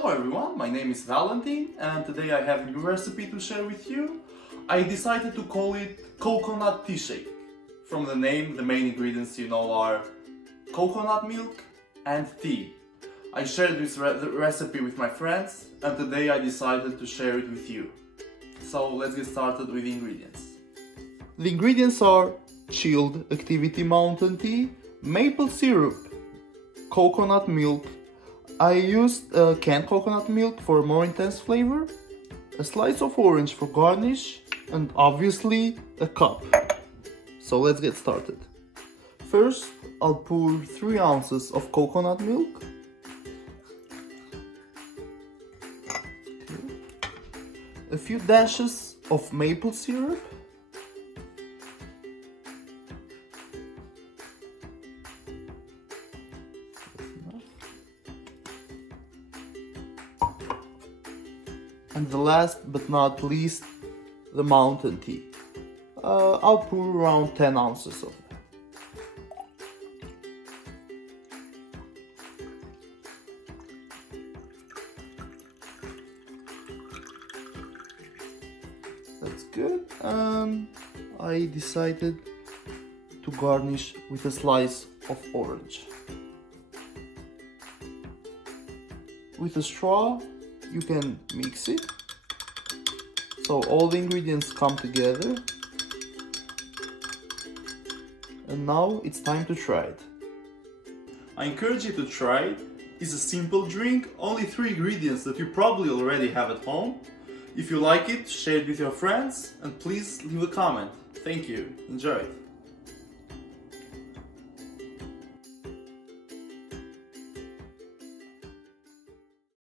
Hello everyone, my name is Valentin and today I have a new recipe to share with you. I decided to call it coconut tea shake. From the name, the main ingredients are coconut milk and tea. I shared this recipe with my friends and today I decided to share it with you. So let's get started with the ingredients. The ingredients are chilled Activity Mountain Tea, maple syrup, coconut milk. I used canned coconut milk for more intense flavor, a slice of orange for garnish, and obviously a cup. So let's get started. First, I'll pour 3 ounces of coconut milk. A few dashes of maple syrup. And the last but not least, the mountain tea. I'll pour around 10 ounces of it. That's good. And I decided to garnish with a slice of orange. With a straw, you can mix it so all the ingredients come together, and now it's time to try it. I encourage you to try it. It's a simple drink, only 3 ingredients that you probably already have at home. If you like it, share it with your friends and please leave a comment. Thank you, enjoy it.